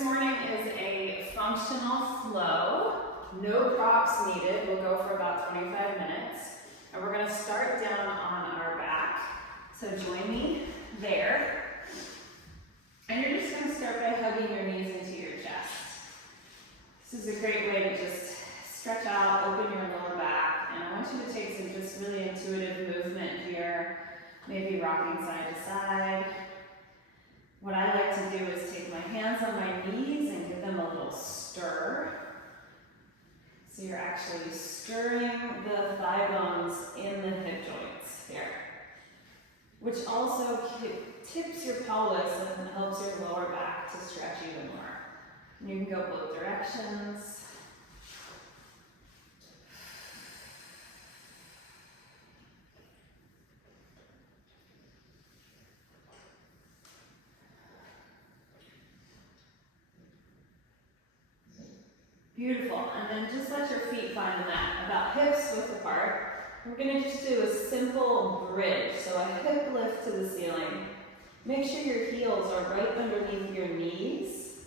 this morning is a functional flow. No props needed. We'll go for about 25 minutes. And we're going to start down on our back. So join me there. And you're just going to start by hugging your knees into your chest. This is a great way to just stretch out, open your lower back. And I want you to take some just really intuitive movement here. Maybe rocking side to side. What I like to do is take my hands on my knees and give them a little stir. So you're actually stirring the thigh bones in the hip joints here, which also tips your pelvis and helps your lower back to stretch even more. And you can go both directions. Beautiful, and then just let your feet find the mat, about hips width apart. We're gonna just do a simple bridge, so a hip lift to the ceiling. Make sure your heels are right underneath your knees,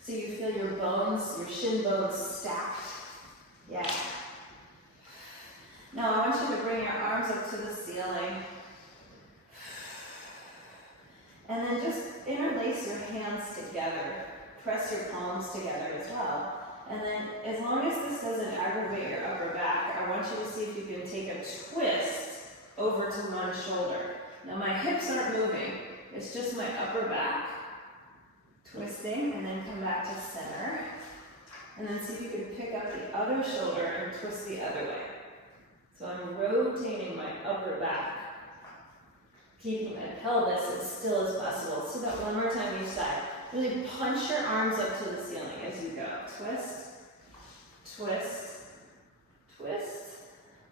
so you feel your bones, your shin bones stacked. Yeah. Now I want you to bring your arms up to the ceiling. And then just interlace your hands together. Press your palms together as well. And then as long as this doesn't aggravate your upper back, I want you to see if you can take a twist over to one shoulder. Now my hips aren't moving, it's just my upper back. Twisting and then come back to center. And then see if you can pick up the other shoulder and twist the other way. So I'm rotating my upper back, keeping my pelvis as still as possible. So that one more time each side. Really punch your arms up to the ceiling as you go. Twist, twist, twist,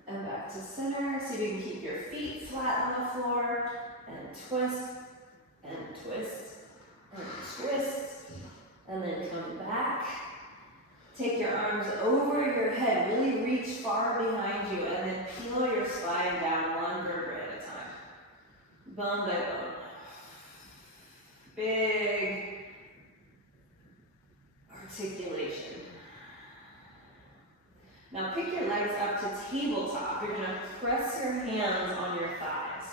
and back to center. So you can keep your feet flat on the floor, and twist, and twist, and twist, and then come back. Take your arms over your head, really reach far behind you, and then peel your spine down one vertebra at a time. Bone by bone. Big articulation. Now pick your legs up to tabletop. You're going to press your hands on your thighs.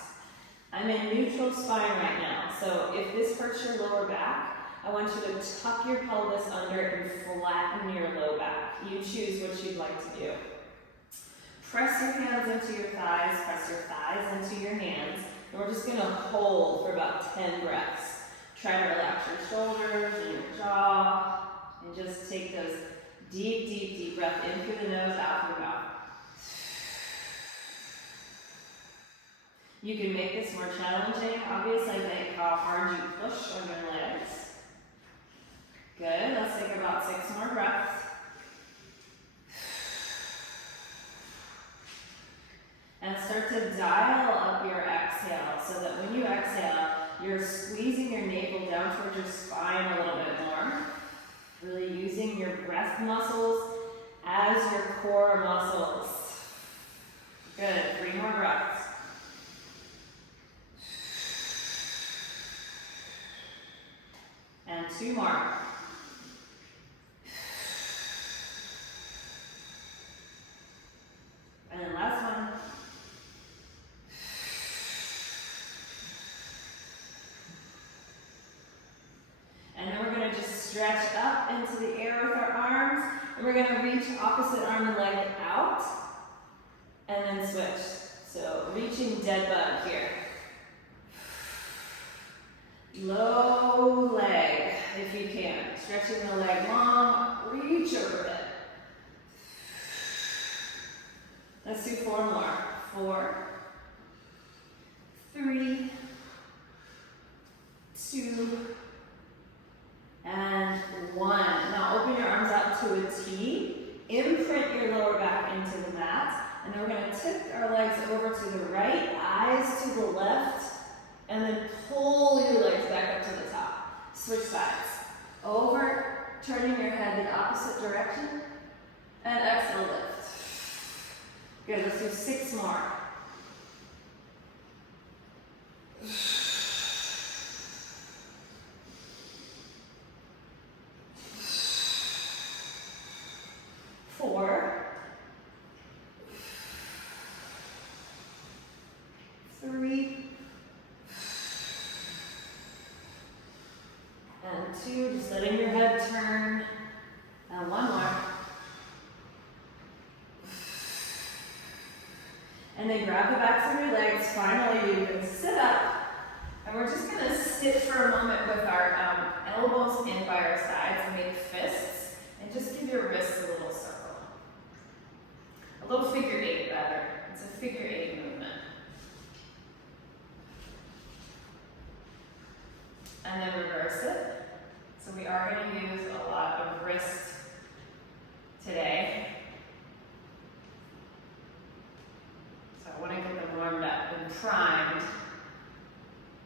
I'm in neutral spine right now, so if this hurts your lower back, I want you to tuck your pelvis under and flatten your low back. You choose what you'd like to do. Press your hands into your thighs, press your thighs into your hands, and we're just going to hold for about 10 breaths. Try to relax your shoulders and your jaw. And just take those deep, deep, deep breaths in through the nose, out through the mouth. You can make this more challenging, obviously, by how hard you push on your legs. Good, let's take about 6 more breaths. And start to dial up your exhale so that when you exhale, you're squeezing your navel down towards your spine a little bit more. Really using your breath muscles as your core muscles. Good, 3 more breaths. And 2 more. And then last one. And then we're going to just stretch up into the air with our arms. And we're going to reach opposite arm and leg out. And then switch. So reaching dead bug here. Low leg, if you can. Stretching the leg long, reach over it. Let's do 4 more. 4, 3, 2, and 1. Now open your arms out to a T. Imprint your lower back into the mat. And then we're going to tip our legs over to the right, eyes to the left, and then pull your legs back up to the top. Switch sides. Over, turning your head the opposite direction, and exhale, lift. Good, let's do 6 more. 2, just letting your head turn. And 1 more. And then grab the backs of your legs. Finally, you can sit up. And we're just going to sit for a moment with our elbows in by our sides and make fists. And just give your wrists a little circle. A little figure 8, rather. It's a figure 8 movement. And then reverse it. So we are going to use a lot of wrist today. So I want to get them warmed up and primed.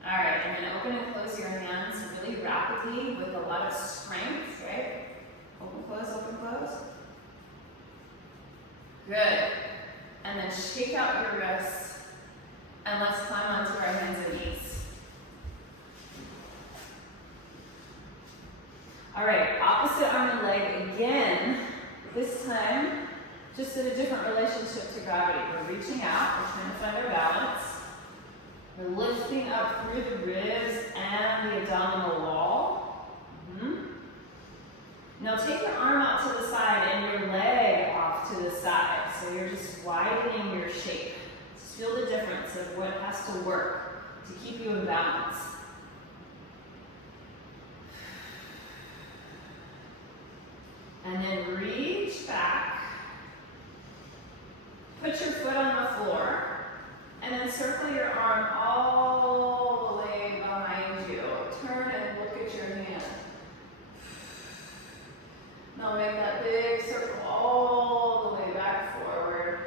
All right, and then open and close your hands really rapidly with a lot of strength, right? Open, close, open, close. Good. And then shake out your wrists. And let's climb onto our hands and knees. All right, opposite arm and leg again. This time, just in a different relationship to gravity. We're reaching out, we're trying to find our balance. We're lifting up through the ribs and the abdominal wall. Now take your arm out to the side and your leg off to the side. So you're just widening your shape. Just feel the difference of what has to work to keep you in balance. And then reach back. Put your foot on the floor. And then circle your arm all the way behind you. Turn and look at your hand. Now make that big circle all the way back forward.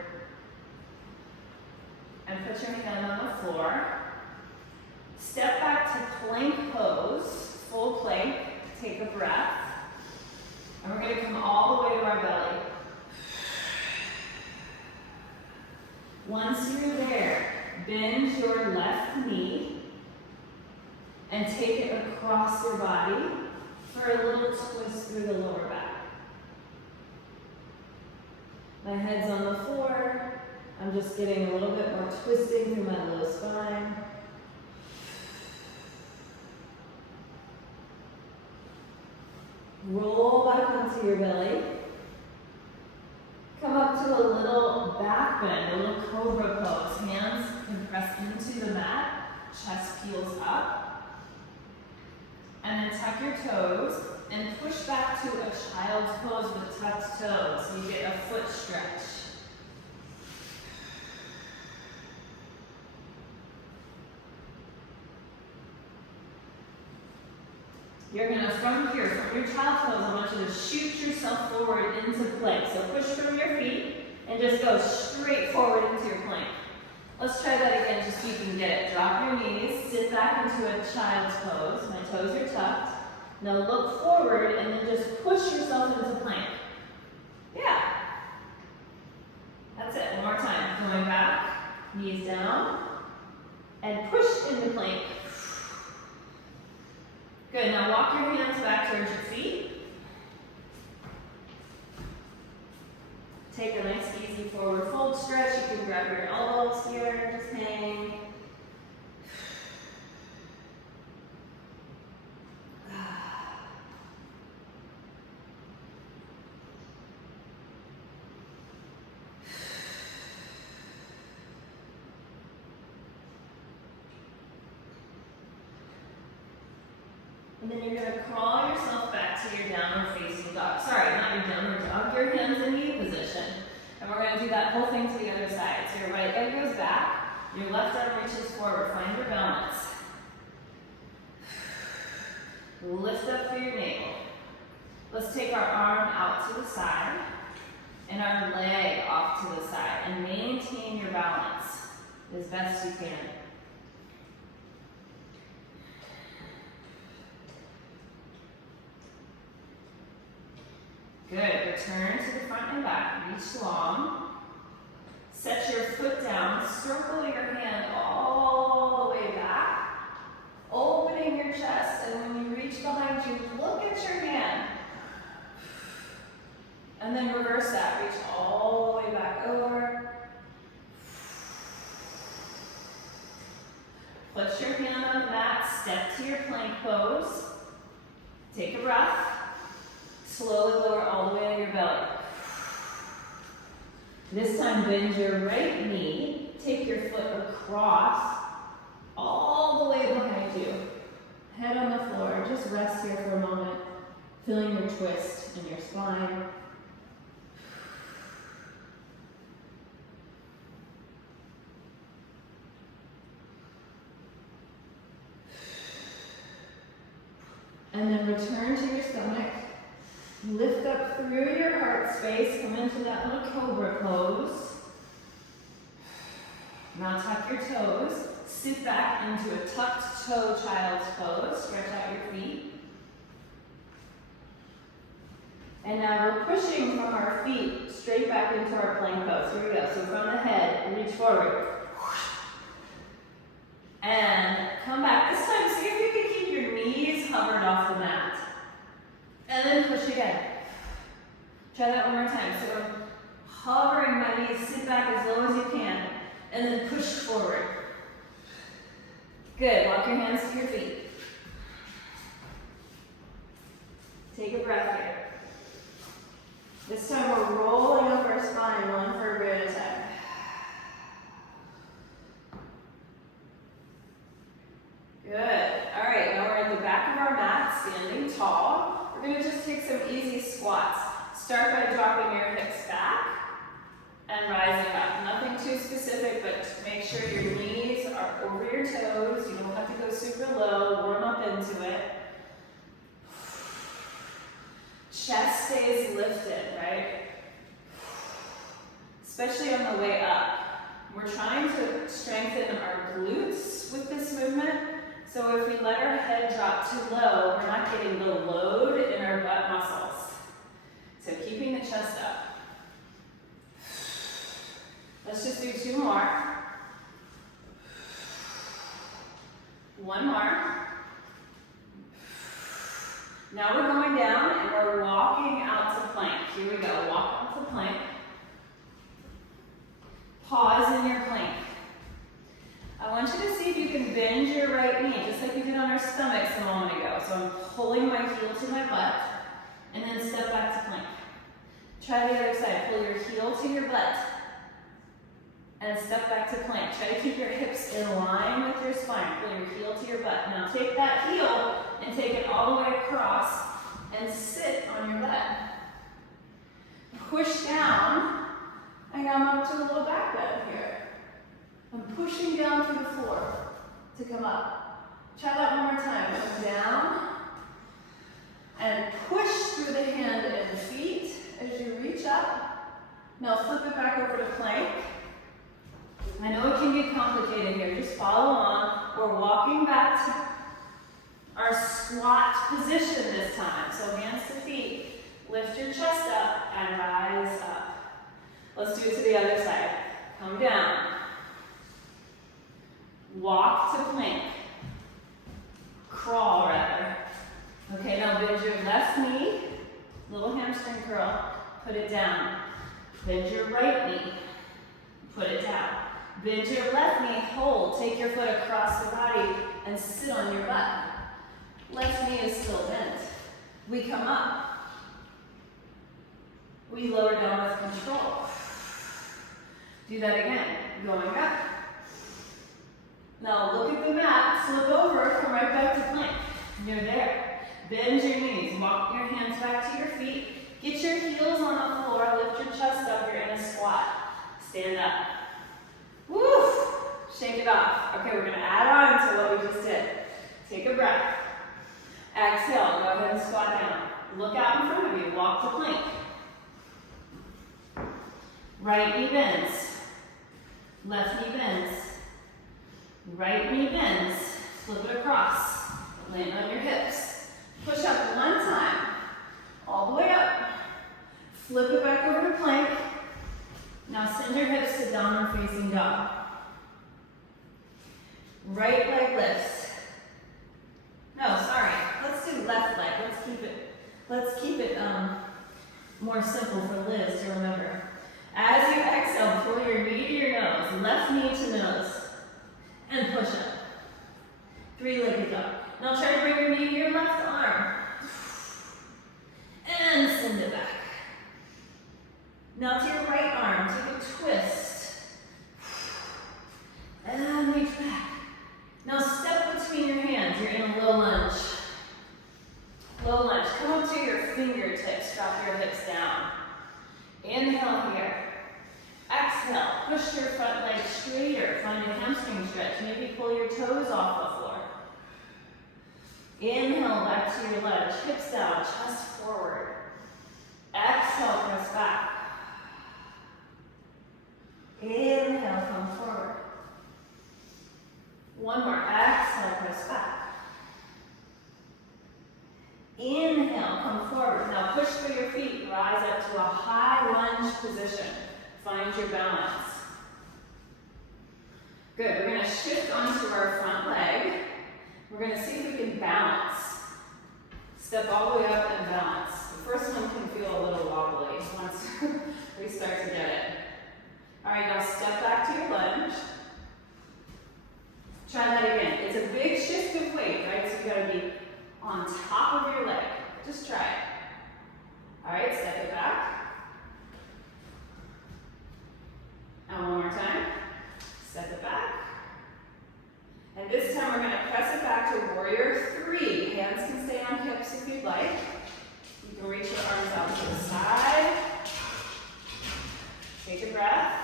And put your hand on the floor. Step back to plank pose, full plank. Take a breath. And we're going to come all the way to our belly. Once you're there, bend your left knee and take it across your body for a little twist through the lower back. My head's on the floor. I'm just getting a little bit more twisting through my low spine. Roll back onto your belly. Come up to a little back bend, a little cobra pose. Hands can press into the mat, chest peels up. And then tuck your toes and push back to a child's pose with tucked toes. So you get a foot stretch. You're gonna, from here, from your child pose, I want you to shoot yourself forward into plank. So push from your feet and just go straight forward into your plank. Let's try that again just so you can get it. Drop your knees, sit back into a child's pose. My toes are tucked. Now look forward and then just push yourself into plank. Yeah. That's it, one more time. Going back, knees down, and push into plank. Good, now walk your hands back towards your feet. Take a nice easy forward fold stretch. You can grab your elbows here, just hang. And then you're going to crawl yourself back to your downward facing dog. Sorry, not your downward dog, your hands in knee position. And we're going to do that whole thing to the other side. So your right leg goes back, your left arm reaches forward. Find your balance. Lift up through your navel. Let's take our arm out to the side and our leg off to the side and maintain your balance as best you can. Good, return to the front and back, reach long. Set your foot down, circle your hand all the way back, opening your chest, and when you reach behind you, look at your hand. And then reverse that, reach all the way back over. Put your hand on the mat, step to your plank pose. Take a breath. Slowly lower all the way on your belly. This time bend your right knee. Take your foot across all the way behind you. Head on the floor. Just rest here for a moment. Feeling your twist in your spine. And then return to your stomach. Lift up through your heart space. Come into that little cobra pose. Now tuck your toes. Sit back into a tucked toe child's pose. Stretch out your feet. And now we're pushing from our feet straight back into our plank pose. Here we go. So from the head, reach forward. And come back. This time, see if you can keep your knees hovered off the mat. And then push again. Try that one more time. So I'm hovering my knees, sit back as low as you can, and then push forward. Good. Walk your hands to your feet. Take a breath here. This time we're rolling up our spine one vertebra at a time. Good. All right, now we're at the back of our mat, standing tall. We're going to just take some easy squats. Start by dropping your hips back and rising up. Nothing too specific, but make sure your knees are over your toes. You don't have to go super low. Warm up into it. Chest stays lifted, right? Especially on the way up. We're trying to strengthen our glutes with this movement. So if we let our head drop too low, we're not getting the load in our butt muscles. So keeping the chest up. Let's just do 2 more. 1 more. Now we're going down and we're walking out to plank. Here we go, walk out to plank. Pause in your plank. I want you to see if you can bend your right knee, just like we did on our stomachs a moment ago. So I'm pulling my heel to my butt, and then step back to plank. Try the other side. Pull your heel to your butt, and step back to plank. Try to keep your hips in line with your spine. Pull your heel to your butt. Now take that heel and take it all the way across, and sit on your butt. Push down, and come up to a little back bend here. I'm pushing down through the floor to come up. Try that one more time. Come down and push through the hand and feet as you reach up. Now flip it back over to plank. I know it can get complicated here. Just follow along. We're walking back to our squat position this time. So hands to feet. Lift your chest up and rise up. Let's do it to the other side. Come down. Walk to plank. Crawl rather. Okay, now bend your left knee. Little hamstring curl. Put it down. Bend your right knee. Put it down. Bend your left knee. Hold. Take your foot across the body and sit on your butt. Left knee is still bent. We come up. We lower down with control. Do that again. Going up. Now look at the mat, flip over, come right back to plank. You're there. Bend your knees, walk your hands back to your feet. Get your heels on the floor, lift your chest up, you're in a squat. Stand up. Woo! Shake it off. Okay, we're gonna add on to what we just did. Take a breath. Exhale, go ahead and squat down. Look out in front of you, walk to plank. Right knee bends. Left knee bends. Right knee bends, flip it across, land on your hips. Push up 1 time, all the way up. Flip it back over to plank. Now send your hips to downward facing dog. Right leg lifts. No, sorry, let's do left leg. Let's keep it more simple for Liz to remember. As you exhale, pull your knee to your nose, left knee to nose. And push up. 3-legged dog. Now try to bring your knee to your left arm. hamstring stretch. Maybe pull your toes off the floor. Inhale, back to your lunge. Hips down, chest forward. Exhale, press back. Inhale, come forward. One more. Exhale, press back. Inhale, come forward. Now push through your feet. Rise up to a high lunge position. Find your balance. Good. We're going to shift onto our front leg. We're going to see if we can balance. Step all the way up and balance. The first one can feel a little wobbly once we start to get it. All right, now step back to your lunge. Try that again. It's a big shift of weight, right? So you've got to be on top of your leg. Just try it. All right, step it back. And one more time. Step it back. And this time we're going to press it back to warrior 3. Hands can stay on hips if you'd like. You can reach your arms out to the side. Take a breath.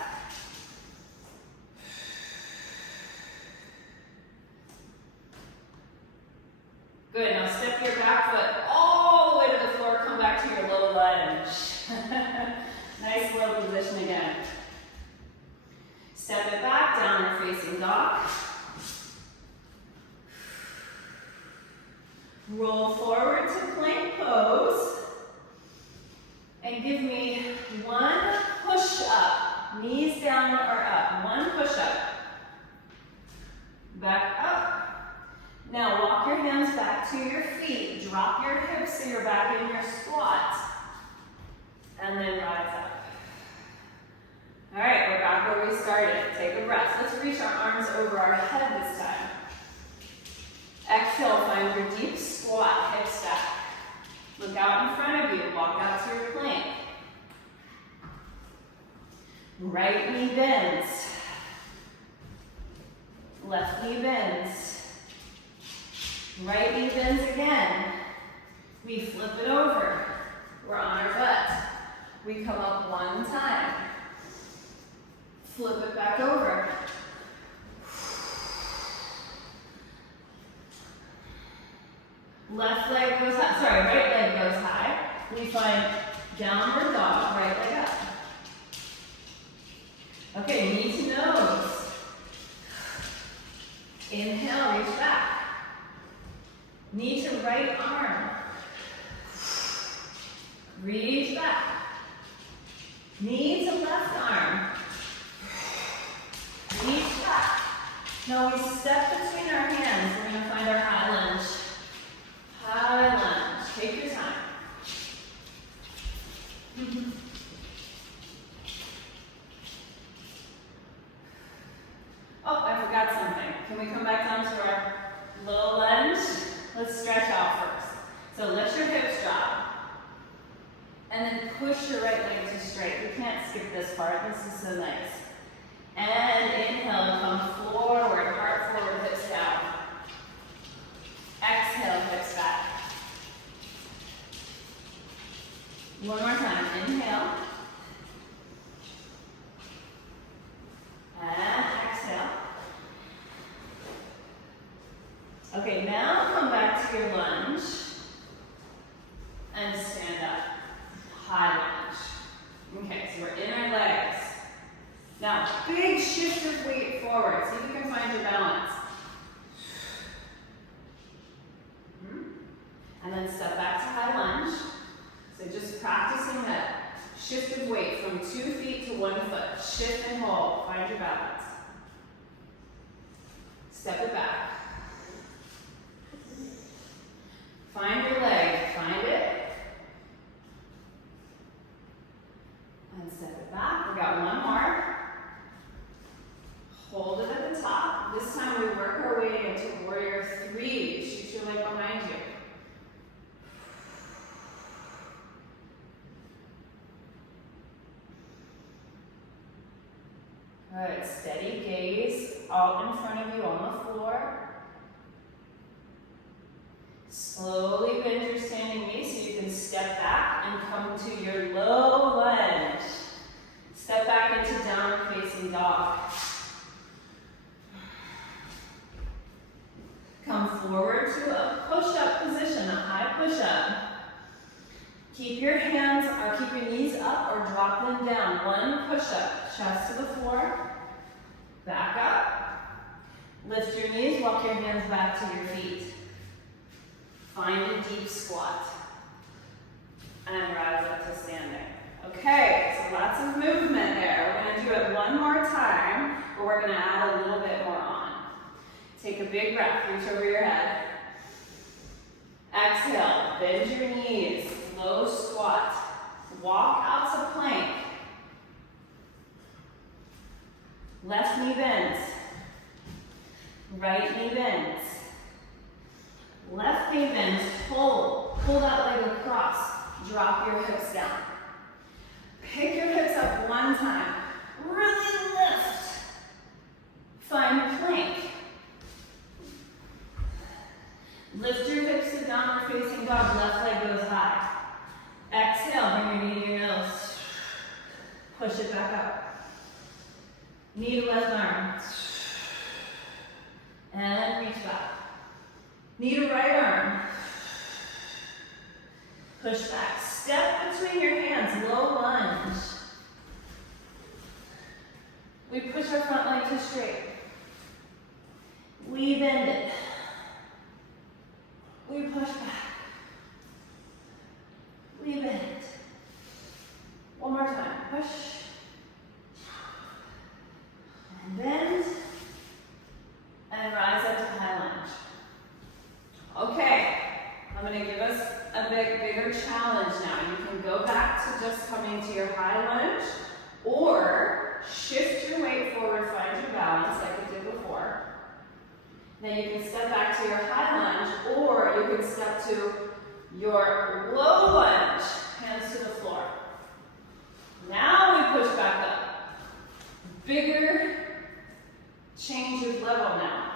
Good, now step your back foot all the way to the floor, come back to your low lunge. Nice low position again. Step it back, downward facing dog. Roll forward to plank pose. And give me one push up. Knees down or up. One push up. Back up. Now walk your hands back to your feet. Drop your hips so you're back in your squat. And then rise up. All right, we're back where we started. Take a breath. Let's reach our arms over our head this time. Exhale, find your deep squat, hips back. Look out in front of you. Walk out to your plank. Right knee bends. Left knee bends. Right knee bends again. We flip it over. We're on our butt. We come up one time. Flip it back over. Left leg goes high, sorry, right leg goes high. We find downward dog, right leg up. Okay, knee to nose. Inhale, reach back. Knee to right arm. Reach back. Knee to left arm. Reach back. Now we step between our hands. We're going to find our high lunge. High lunge. Take your time. Oh, I forgot something. Can we come back down to our low lunge? Let's stretch out first. So let your hips drop. And then push your right leg to straight. We can't skip this part. This is so nice. And inhale, come forward. Heart forward, hips down. Exhale, hips back. One more time. Inhale. And exhale. Okay, now come back to your lunge. And stand up. High lunge. Okay, so we're in our legs. Now, big shift of weight forward. See if you can find your balance. And then step back to high lunge. So just practicing that shift of weight from 2 feet to 1 foot. Shift and hold. Find your balance. Step it back. Find your leg. Find it. And step it back. We got one more. Hold it at the top. This time we work our way into warrior 3. Shoot your leg behind you. Good. Steady gaze out in front of you on the floor. Slowly bend your standing knee so you can step back and come to your low lunge. Step back into downward facing dog. Keep your hands, or keep your knees up or drop them down. One push-up, chest to the floor, back up. Lift your knees, walk your hands back to your feet. Find a deep squat. And rise up to standing. Okay, so lots of movement there. We're gonna do it one more time, but we're gonna add a little bit more on. Take a big breath, reach over your head. Exhale, bend your knees, low squat. Walk out to plank. Left knee bends. Right knee bends. Left knee bends, pull that leg across. Drop your hips down. Pick your hips up one time. Really lift. Find plank. Lift your hips to downward facing dog. Left leg goes high. Exhale, bring your knee to your nose. Push it back up. Knee to left arm. And reach back. Knee to right arm. Push back. Step between your hands, low lunge. We push our front leg to straight. We bend it. We push back. We bend it. One more time. Push. And bend. And rise up to high lunge. Okay. I'm going to give us a bigger challenge now. You can go back to just coming to your high lunge, or shift your weight forward, find your balance like we did before. Then you can step back to your high lunge, or you can step to your low lunge, hands to the floor. Now we push back up. Bigger change of level now.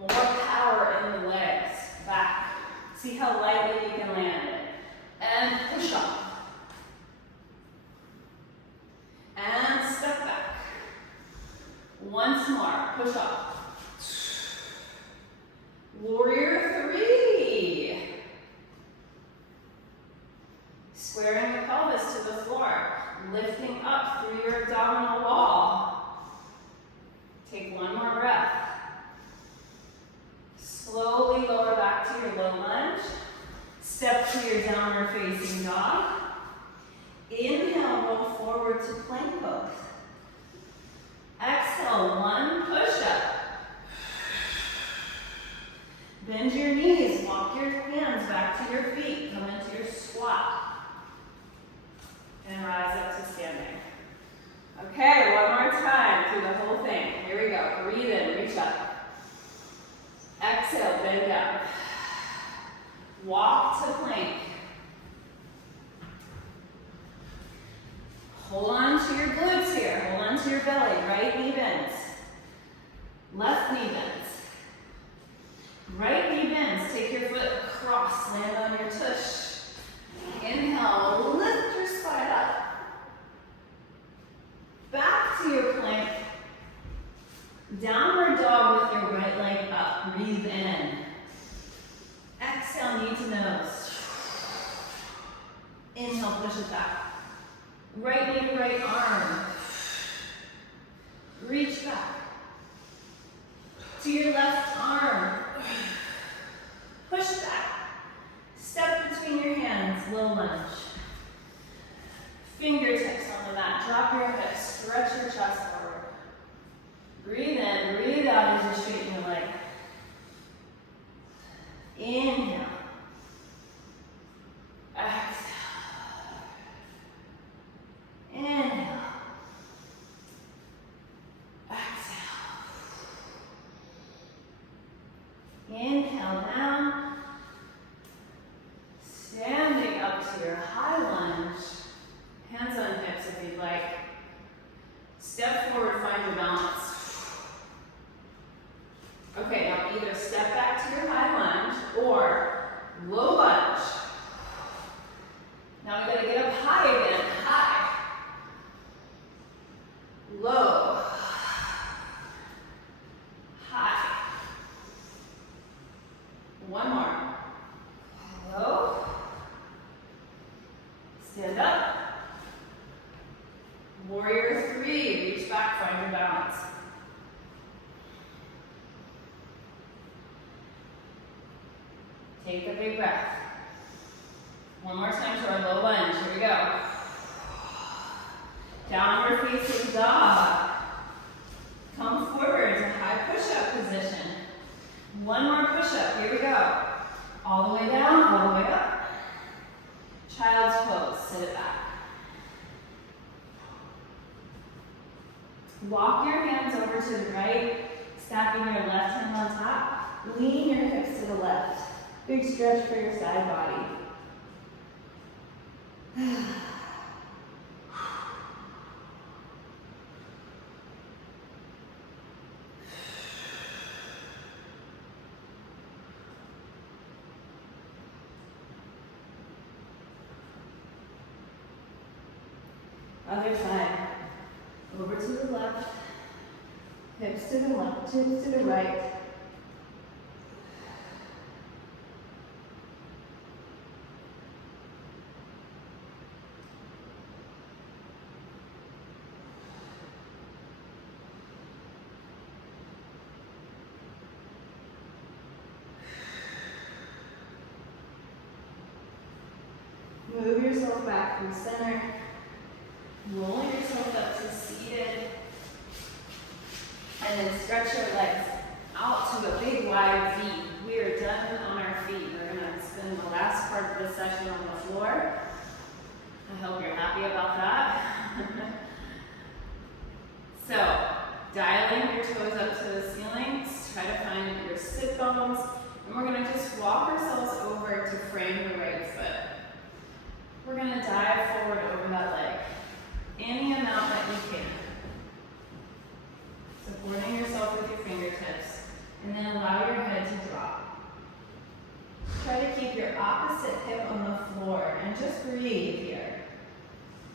More power in the legs. Back. See how lightly you can land it. And push up. And step back. Once more, push up. Warrior 3. Squaring the pelvis to the floor. Lifting up through your abdominal wall. Take one more breath. Slowly lower back to your low lunge. Step to your downward facing dog. Inhale, roll forward to plank pose. Exhale, one push-up. Bend your knees, walk your hands back to your feet. Come into your squat. And rise up to standing. Okay, one more time through the whole thing. Here we go. Breathe in, reach up. Exhale, bend down. Walk to plank. Hold on to your glutes here. Hold on to your belly. Right knee bends. Left knee bends. Right knee bends. Take your foot across. Land on your tush. Inhale. Lift your spine up. Back to your plank. Downward dog with your right leg up. Breathe in. Exhale, knee to nose. Inhale, push it back. Right knee to right arm. Reach back. To your left arm. Push back. Step between your hands, low lunge. Fingertips on the mat. Drop your hips. Stretch your chest forward. Breathe in, breathe out as you straighten your leg. Inhale. Exhale. Inhale. Exhale. Inhale down. Standing up to your high lunge. Hands on hips if you'd like. Step forward, find your balance. Okay, now either step back to your high lunge or low lunge. Now we gotta get up high again. High. Low. High. One more. Low. Take a big breath. One more time to our low lunge. Here we go. Downward facing dog. Come forward to high push-up position. One more push-up. Here we go. All the way down, all the way up. Child's pose. Sit it back. Walk your hands over to the right, stacking your left hand on top. Lean your hips to the left. Big stretch for your side body. Other side. Over to the left. Hips to the left, hips to the right. Move yourself back from center. Roll yourself up to seated. And then stretch your legs out to a big wide V. We are done on our feet. We're going to spend the last part of the session on the floor. I hope you're happy about that. So, dialing your toes up to the ceiling. Try to find your sit bones. And we're going to just walk ourselves over to frame the right foot. We're going to dive forward over that leg. Any amount that you can. Supporting yourself with your fingertips. And then allow your head to drop. Try to keep your opposite hip on the floor and just breathe here.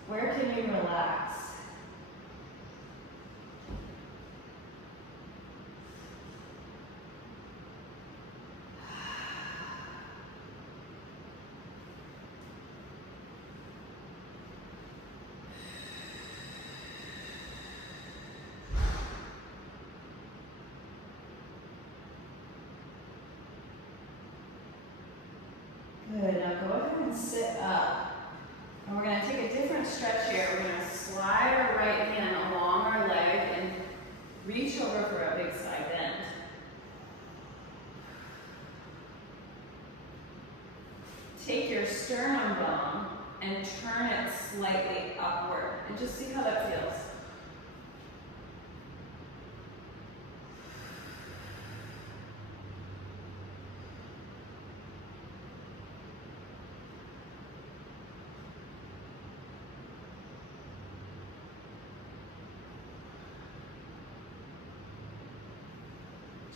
Where can you relax? Good, now go ahead and sit up. And we're going to take a different stretch here. We're going to slide our right hand along our leg and reach over for a big side bend. Take your sternum bone and turn it slightly upward. And just see how that feels.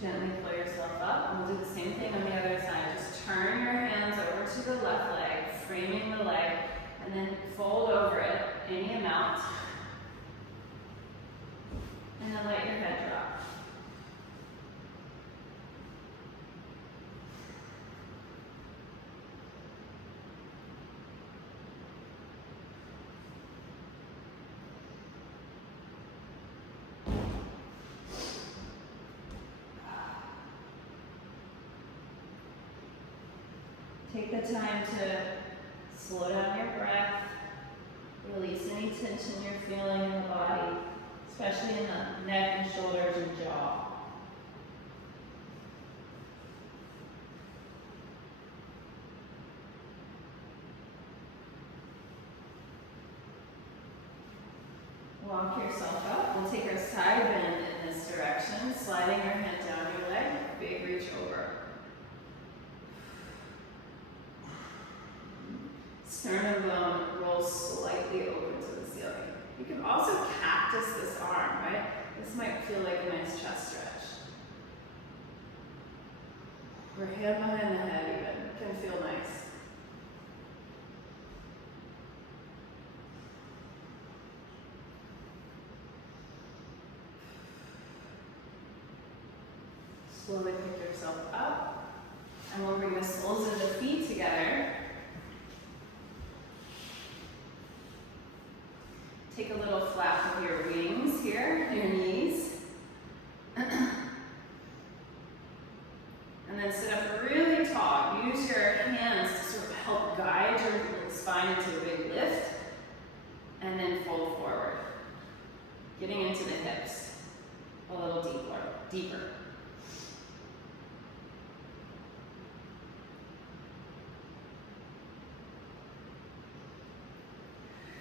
Gently pull yourself up, and we'll do the same thing on the other side. Just turn your hands over to the left leg, framing the leg, and then fold over it any amount. And then let your head drop. Take the time to slow down your breath, release any tension you're feeling in the body, especially in the neck and shoulders and jaw. Walk yourself up. We'll take our side bend in this direction, sliding your head down your leg, big reach over. Sternum bone rolls slightly open to the ceiling. You can also cactus this arm, right? This might feel like a nice chest stretch. Or hand behind the head even, can feel nice. Slowly pick yourself up, and we'll bring the soles of the feet together. Take a little flap of your wings here, your knees. And then sit up really tall. Use your ride your spine into a big lift, and then fold forward. Getting into the hips a little deeper.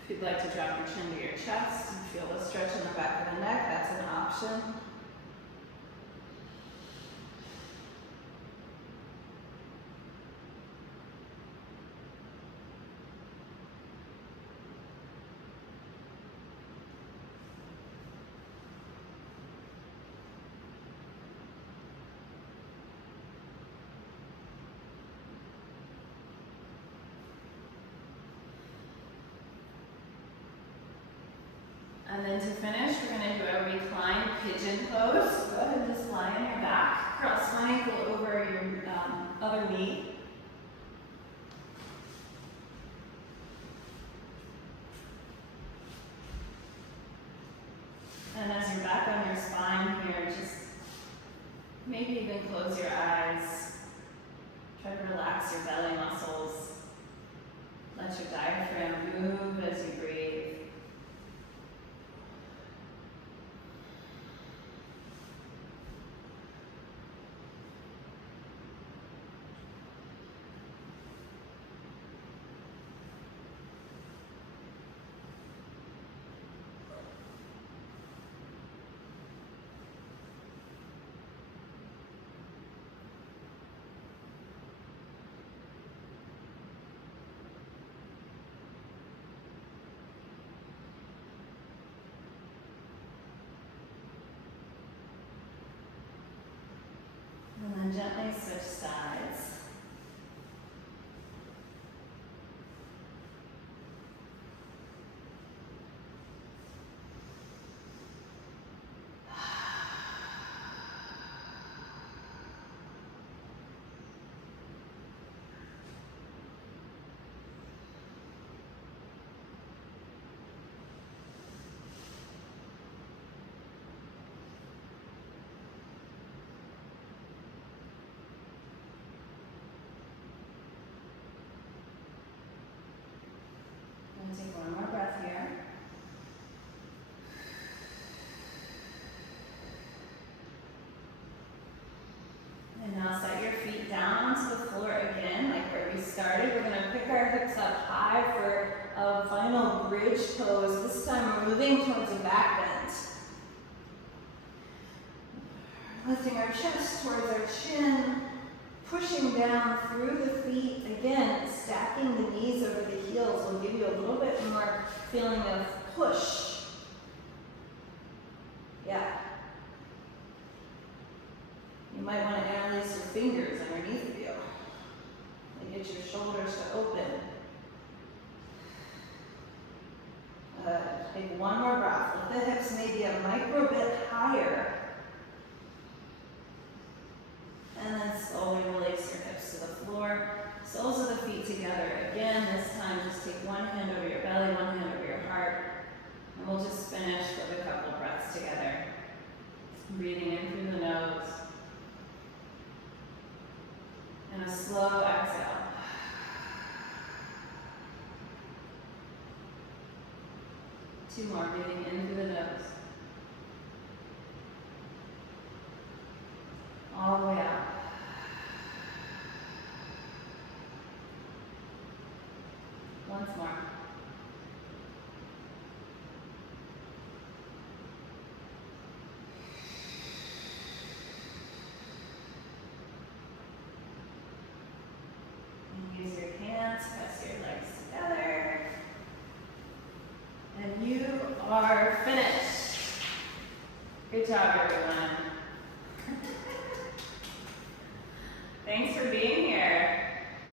If you'd like to drop your chin to your chest and feel the stretch in the back of the neck, that's an option. And then to finish, we're going to do a reclined pigeon pose. So go ahead and just lie on your back. Cross one ankle over your other knee. And as you're back on your spine here, just maybe even close your eyes. Try to relax your belly muscles. Let your diaphragm move as you breathe. And then gently switch sides. And take one more breath here. And now set your feet down onto the floor again, like where we started. We're going to pick our hips up high for a final bridge pose. This time we're moving towards a back bend. Lifting our chest towards our chin, pushing down through the feet. Again, stacking the knees over the heels will give you a little bit more feeling of push. Yeah. You might want to interlace your fingers underneath of you and get your shoulders to open. Take one more breath. Let the hips maybe a micro bit higher. And then slowly release your hips to the floor. Soles of the feet together. Again, this time just take one hand over your belly, one hand over your heart. And we'll just finish with a couple breaths together. Breathing in through the nose. And a slow exhale. Two more, breathing in through the nose. All the way out. Once more. And use your hands, press your legs together. And you are finished. Good job, everyone. Thanks for being here.